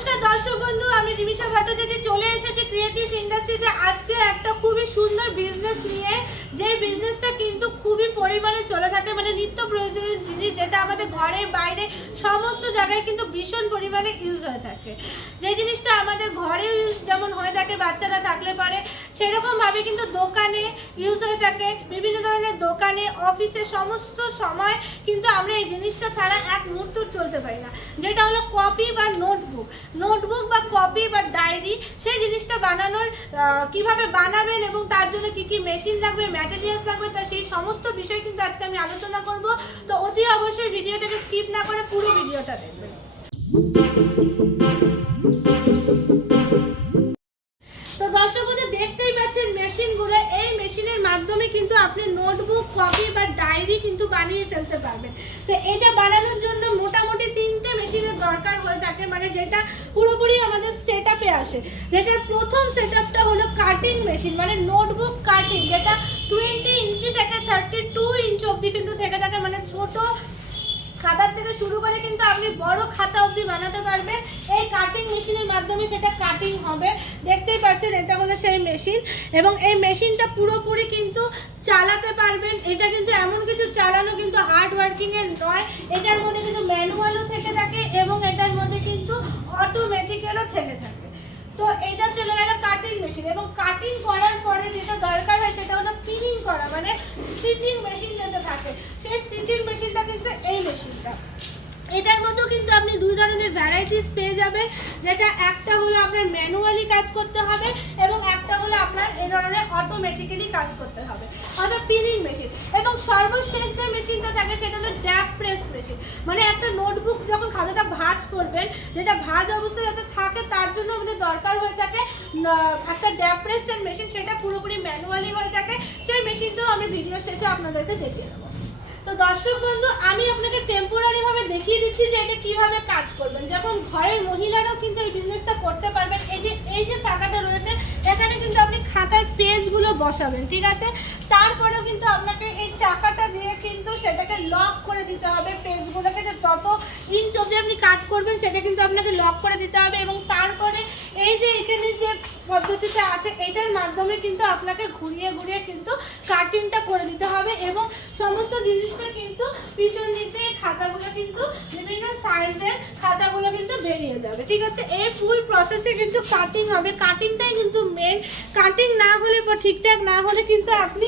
নমস্কার দর্শক বন্ধু, আমি রিমিশা ভট্টাচার্য চলে এসেছি ক্রিয়েটিভ ইন্ডাস্ট্রিতে আজকে একটা খুবই সুন্দর বিজনেস নিয়ে। যে বিজনেসটা কিন্তু খুবই পরিমাণে চলে থাকে, মানে নিত্য প্রয়োজনীয় জিনিস যেটা আমাদের ঘরে বাইরে সমস্ত জায়গায় কিন্তু ভীষণ পরিমাণে ইউজ হয়ে থাকে। যে জিনিসটা আমাদের ঘরে ইউজ যেমন হয়ে থাকে বাচ্চারা থাকলে পরে, সেরকমভাবে কিন্তু দোকানে ইউজ হয়ে থাকে। বিভিন্ন ধরনের দোকানে, অফিসে সমস্ত সময় কিন্তু আমরা এই জিনিসটা ছাড়া এক মুহূর্ত চলতে পারি না, যেটা হলো কপি বা নোটবুক বা কপি বা ডায়েরি। সেই জিনিসটা বানানোর কিভাবে বানাবেন এবং তার জন্য কি কি মেশিন লাগবে, ম্যাটেরিয়ালস লাগবে, তা সেই সমস্ত বিষয় কিন্তু আজকে আমি আলোচনা করব। তো অতি অবশ্যই ভিডিওটাকে স্কিপ না করে পুরো ভিডিওটা দেখবেন। তো দর্শক বন্ধু দেখতেই পাচ্ছেন মেশিনগুলো, এই মেশিনের মাধ্যমে কিন্তু আপনি নোটবুক, কপি বা ডায়েরি কিন্তু বানিয়ে ফেলতে পারবেন। তো এটা বানানোর জন্য মোটামুটি 3টে মেশিনের দরকার হয়ে থাকে, মানে যেটা পুরোপুরি আমাদের সেটআপে আসে। যেটার প্রথম সেটআপটা হলো কাটিং মেশিন, মানে নোটবুক কাটিং, যেটা 20 ইঞ্চি থেকে 32 ইঞ্চি অবধি কিন্তু থেকে থাকে, মানে ছোট খাতার থেকে শুরু করে কিন্তু আপনি বড় খাতা অবধি বানাতে পারবেন এই কাটিং মেশিনের মাধ্যমে। সেটা কাটিং হবে, দেখতেই পাচ্ছেন এটা হলো সেই মেশিন। এবং এই মেশিনটা পুরোপুরি কিন্তু চালাতে পারবেন। এটা কিন্তু এমন কিছু চালানো কিন্তু হার্ড ওয়ার্কিং এর নয়, এটার মধ্যে কিন্তু ম্যানুয়ালও থেকে থাকে এবং এটার মধ্যে কিন্তু অটোমেটিক্যালও থেকে থাকে। তো এটা চলে গেল কাটিং মেশিন। এবং কাটিং করার পরে যেটা দরকার হয় সেটা হলো পিনিং করা, মানে স্টিচিং মেশিন যেটা থাকে, সেই স্টিচিং মেশিনটা কিন্তু এই মেশিনটা। এটার মধ্যেও কিন্তু আপনি দুই ধরনের ভ্যারাইটিস পেয়ে যাবেন, যেটা একটা হলো আপনার ম্যানুয়ালি কাজ করতে হবে এবং একটা হলো আপনার এই ধরনের অটোমেটিক্যালি কাজ করতে হবে, অর্থাৎ পিনিং মেশিন। এবং সর্বশেষ যে মেশিনটা থাকে সেটা হলো ড্যাপ প্রেস মেশিন, মানে একটা নোটবুক যখন খাতাটা ভাঁজ করবেন, যেটা ভাঁজ অবস্থায় যাতে থাকে তার জন্য আমাদের দরকার হয়ে থাকে একটা ড্যাপ প্রেসের মেশিন। সেটা পুরোপুরি ম্যানুয়ালি হয়ে থাকে। সেই মেশিনটাও আমি ভিডিও শেষে আপনাদেরকে দেখিয়ে দেবো। তো দর্শক বন্ধু, আমি আপনাকে টেম্পোরারি ভাবে দেখিয়ে দিচ্ছি যে এটা কিভাবে কাজ করবেন। যখন ঘরের মহিলারাও কিন্তু এই বিজনেসটা করতে পারবেন। এই যে ফাঁকাটা রয়েছে এখানে কিন্তু আপনি খাতার পেজগুলো বসাবেন, ঠিক আছে। তারপরেও কিন্তু আপনাকে এই চাকাটা দিয়ে কিন্তু সেটাকে লক করে দিতে হবে পেজগুলোকে, যে যত ইঞ্চ অবধি আপনি কাট করবেন সেটা কিন্তু আপনাকে লক করে দিতে হবে। এবং তারপরে এই যে এখানে যে পদ্ধতিটা আছে এটার মাধ্যমে কিন্তু আপনাকে ঘুরিয়ে ঘুরিয়ে কিন্তু কাটিংটা করে দিতে হবে। এবং সমস্ত জিনিসটা কিন্তু পিছন দিতে খাতাগুলো কিন্তু বিভিন্ন সাইজের খাতাগুলো কিন্তু বেরিয়ে যাবে, ঠিক আছে। এই ফুল প্রসেসে কিন্তু কাটিং হবে, কাটিংটাই কিন্তু মেন। কাটিং না হলে বা ঠিকঠাক না হলে কিন্তু আপনি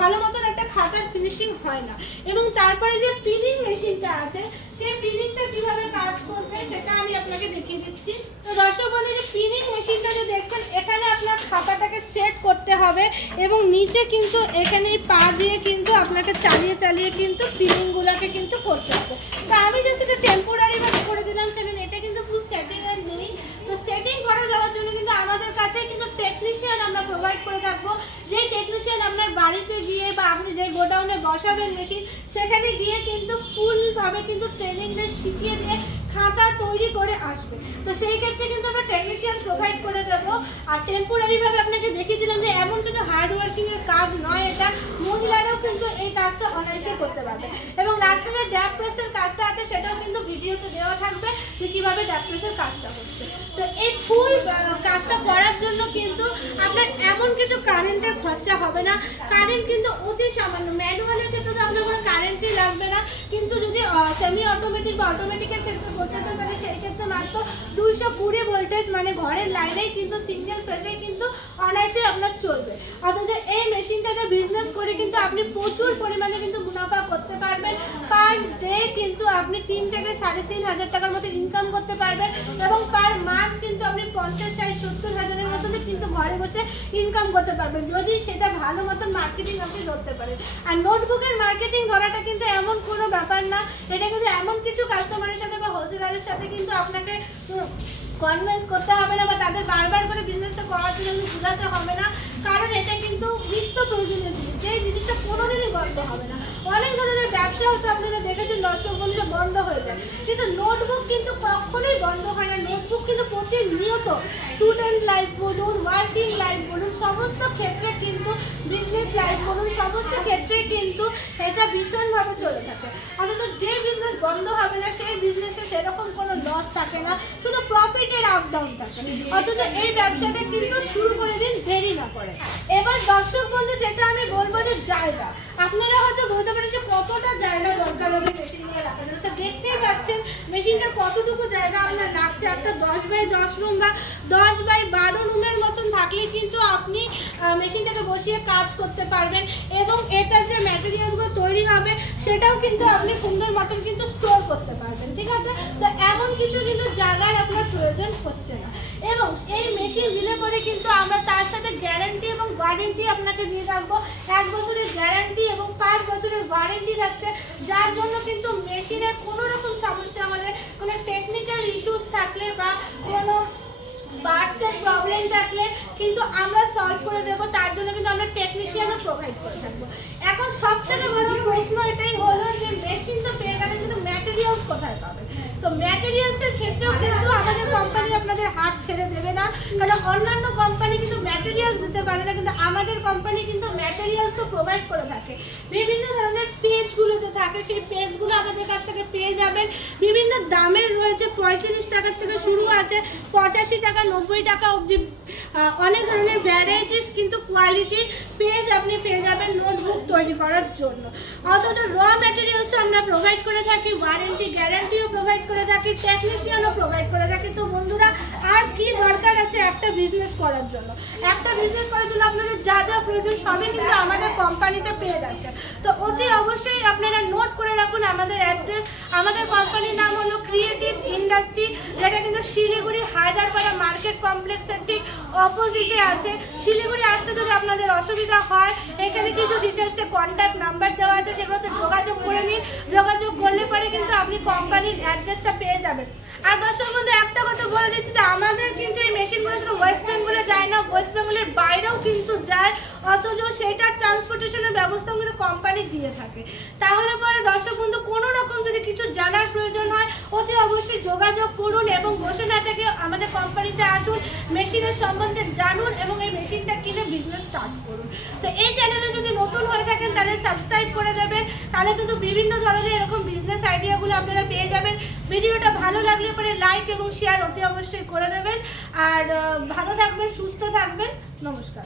ভালো মতন একটা খাতার ফিনিশিং হয় না। এবং তারপরে যে পিনিং মেশিনটা আছে সেই পিনিংটা কিভাবে কাজ করবে সেটা আমি আপনাকে দেখিয়ে দিচ্ছি। তো দর্শক বন্ধু, যে পিনিং মেশিনটা যে দেখছেন এখানে আপনার খাতাটাকে সেট করতে হবে এবং নিচে কিন্তু এখানে পা দিয়ে কিন্তু আপনাকে চালিয়ে চালিয়ে কিন্তু পিনিংগুলোকে কিন্তু করতে হবে। তো আমি যে সেটা টেম্পোরারি ভাবে করে দিলাম, সেখানে এটা কিন্তু ফুল সেটিং আর নেই। তো সেটিং করা যাওয়ার জন্য কিন্তু আমাদের কাছে কিন্তু টেকনিশিয়ান আমরা প্রোভাইড করে থাকবো। যে টেকনিশিয়ান আপনার বাড়িতে গিয়ে বা আপনি যে গোডাউনে বসাবেন মেশিন, সেখানে গিয়ে কিন্তু ফুলভাবে কিন্তু ট্রেনিংটা শিখিয়ে দিয়ে খাতা তৈরি করে আসবে। তো সেই ক্ষেত্রে কিন্তু আমরা টেকনিশিয়ান প্রোভাইড করে দেবো। আর টেম্পোরারি ভাবে আপনাকে দেখিয়ে দিলাম যে এমন কিছু হার্ড ওয়ার্কিং এর কাজ নয়, এটা মহিলারাও কিন্তু এই কাজটা অনায়াসে করতে পারবে। এবং লাস্টে যে ড্যাপ প্রেসের কাজটা আছে সেটাও কিন্তু ভিডিওতে দেওয়া থাকবে যে কিভাবে ড্যাপ প্রেসের কাজটা হচ্ছে। তো এই ফুল কাজটা করার জন্য কিন্তু আপনার এমন কিছু কারেন্টের খরচা হবে না, কারেন্ট কিন্তু অতি সামান্য। ম্যানুয়ালের ক্ষেত্রে তো আপনার কোনো কারেন্টই লাগবে না, কিন্তু যদি সেমি অটোমেটিক বা অটোমেটিকের ক্ষেত্রে করতে চান তাহলে সেই ক্ষেত্রে মাত্র 220 ভোল্টেজ, মানে ঘরের লাইনেই কিন্তু সিঙ্গেল ফেজেই কিন্তু অনায়াসে আপনার চলবে। অথচ এই মেশিনটাতে বিজনেস করে কিন্তু আপনি প্রচুর পরিমাণে কিন্তু মুনাফা করতে পারবেন। পার ডে কিন্তু আপনি 3 থেকে 3,500 টাকার মতো ইনকাম করতে পারবেন। এবং পার মান্থ কিন্তু আপনি 50, 60, 70 হাজারের মতো কিন্তু ঘরে বসে ইনকাম করতে পারবেন, যদি সেটা ভালো মতন মার্কেটিং আপনি ধরতে পারেন। আর নোটবুকের মার্কেটিং ধরাটা কিন্তু এমন কোনো ব্যাপার না, এটা কিন্তু এমন কিছু কাস্টমারের সাথে বা হোলসেলারের সাথে কিন্তু আপনাকে কনভিন্স করতে হবে না বা তাদের বারবার করে বিজনেসটা করার জন্য বোঝাতে হবে না, কারণ এটা কিন্তু নিত্য প্রয়োজনীয় জিনিস, যে জিনিসটা কোনোদিনই বন্ধ হবে না। অনেক ধরনের ব্যবসা হতো আপনারা দেখেছেন দর্শক বন্ধুরা বন্ধ হয়ে যায়, কিন্তু নোটবুক কিন্তু কখনোই বন্ধ হয় না। নোটবুক কিন্তু প্রতিনিয়ত স্টুডেন্ট লাইফ বলুন, ওয়ার্কিং লাইফ বলুন, সমস্ত ক্ষেত্রে কিন্তু বিজনেস লাইফ বলুন, সমস্ত ক্ষেত্রে কিন্তু এটা ভীষণভাবে চলে থাকে। অথচ যে বিজনেস বন্ধ হবে না সেই বিজনেসে সেরকম কোনো লস থাকে না, শুধু প্রফিটের আপ ডাউন থাকে। অথচ এই ব্যবসাটা কিন্তু শুরু করে দিন দেরি না করে। এবার দর্শক বন্ধু যেটা আমি বলবো যে জায়গা, আপনারা হয়তো বলতে পারেন যে কতটা জায়গা দরকার হবে মেশিনগুলো রাখার জন্য। তো দেখতেই পাচ্ছেন মেশিনটার কতটুকু জায়গা আপনার লাগছে। একটা 10x10 রুম বা 10x12 রুমের মতন থাকলে কিন্তু আপনি মেশিনটাকে বসিয়ে কাজ করতে পারবেন, এবং এটার যে ম্যাটেরিয়ালগুলো তৈরি হবে সেটাও কিন্তু আপনি সুন্দর মতন কিন্তু স্টোর করতে পারবেন, ঠিক আছে? তো এমন কিছু কিন্তু জায়গার আপনার প্রয়োজন হচ্ছে না। এবং এই মেশিন দিলে পরে কিন্তু আমরা তার সাথে গ্যারান্টি এবং ওয়ারেন্টি আপনাকে দিয়ে থাকবো। 1 বছরের গ্যারান্টি এবং 5 বছরের ওয়ারেন্টি থাকছে, যার জন্য কিন্তু মেশিনের কোনো রকম সমস্যা হলে, কোনো টেকনিক্যাল ইস্যুস থাকলে বা কোনো পার্টসের প্রবলেম থাকলে কিন্তু আমরা সলভ করে দেবো। তার জন্য কিন্তু আমরা টেকনিশিয়ানও প্রোভাইড করে থাকবো। এখন সব থেকে বড় প্রশ্ন এটাই হলো যে মেশিন তো পেয়ে গেলেন, কিন্তু ম্যাটেরিয়ালস কোথায় পাবেন? তো ম্যাটেরিয়ালসের ক্ষেত্রেও কিন্তু আমাদের কোম্পানি আপনাদের হাত ছেড়ে দেবে না, কারণ অন্যান্য কোম্পানি কিন্তু ম্যাটেরিয়ালস দিতে পারে না, কিন্তু আমাদের কোম্পানি কিন্তু ম্যাটেরিয়ালসও প্রোভাইড করে থাকে। বিভিন্ন ধরনের পেজগুলো যে থাকে সেই পেজগুলো আমাদের কাছ থেকে পেয়ে যাবেন। বিভিন্ন দামের রয়েছে, 35 টাকা থেকে শুরু আছে, 85 টাকা, 90 টাকা অবধি অনেক ধরনের ভ্যারাইটিস কিন্তু কোয়ালিটির পেজ আপনি পেয়ে যাবেন নোটবুক তৈরি করার জন্য। অথচ র ম্যাটেরিয়ালসও আমরা প্রোভাইড করে থাকি, ওয়ারেন্টি গ্যারান্টিও প্রোভাইড করে থাকি, টেকনিশিয়ানও প্রোভাইড করে থাকি। তো বন্ধুরা আর কি দরকার আছে একটা বিজনেস করার জন্য? একটা বিজনেস করার জন্য আপনাদের যা যা প্রয়োজন সবই কিন্তু আমাদের কোম্পানিতে পেয়ে যাচ্ছে। তো অতি অবশ্যই আপনারা নোট করে রাখুন আমাদের অ্যাড্রেস। আমাদের কোম্পানির নাম হলো ক্রিয়েটিভ ইন্ডাস্ট্রি, যেটা কিন্তু শিলিগুড়ি হায়দারপাড়া মার্কেট কমপ্লেক্সের ঠিক অপোজিটে আছে। শিলিগুড়ি আসতে যদি আপনাদের অসুবিধা হয়, এখানে কিছু ডিটেলসে কন্ট্যাক্ট নাম্বার দেওয়া আছে, সেগুলোতে যোগাযোগ করে নিন। যোগাযোগ করলে পরে কিন্তু আপনি কোম্পানির অ্যাড্রেসটা পেয়ে যাবেন। আর দর্শক বন্ধু একটা কথা বলে দিচ্ছি যে আমাদের কিন্তু এই মেশিনগুলো শুধু ওয়েস্ট বেঙ্গলে যায় না, ওয়েস্ট বেঙ্গলের বাইরেও কিন্তু যায়। অথচ সেটা ট্রান্সপোর্টেশনের ব্যবস্থা কিন্তু কোম্পানি দিয়ে থাকে। তাহলে পরে দর্শক বন্ধু কোনো রকম যদি কিছু জানার প্রয়োজন হয় অতি অবশ্যই যোগাযোগ করুন, এবং বসে না থেকে আমাদের কোম্পানিতে আসুন, মেশিনের সম্বন্ধে জানুন এবং এই মেশিনটা কিনে বিজনেস স্টার্ট করুন। তো এই চ্যানেলে যদি নতুন হয়ে থাকেন তাহলে সাবস্ক্রাইব করে দেবেন, তাহলে কিন্তু বিভিন্ন ধরনের এরকম বিজনেস আইডিয়াগুলো আপনারা পেয়ে যাবেন। ভিডিওটা ভালো লাগলে পরে লাইক এবং শেয়ার অতি অবশ্যই করে দেবেন। আর ভালো থাকবেন, সুস্থ থাকবেন। নমস্কার।